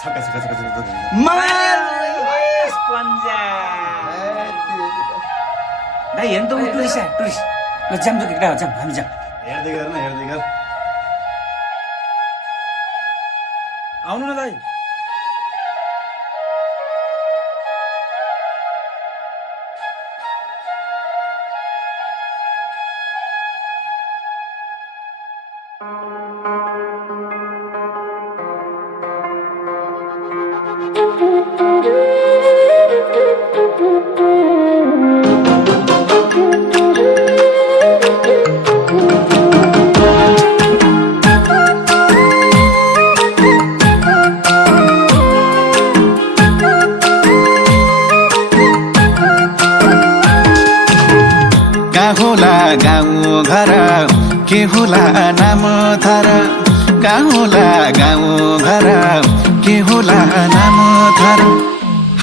छक्का छक्का छक्का छक्का भाइ हेर्नु त ऊ टुरिस्ट ल जाम त केटा जाम हामी जाम हेर्दै गर न हेर्दै गर आउनु न दाइ होला गाउँ घर के होला नाम थर का होला गाउँ घर के होला नाम थर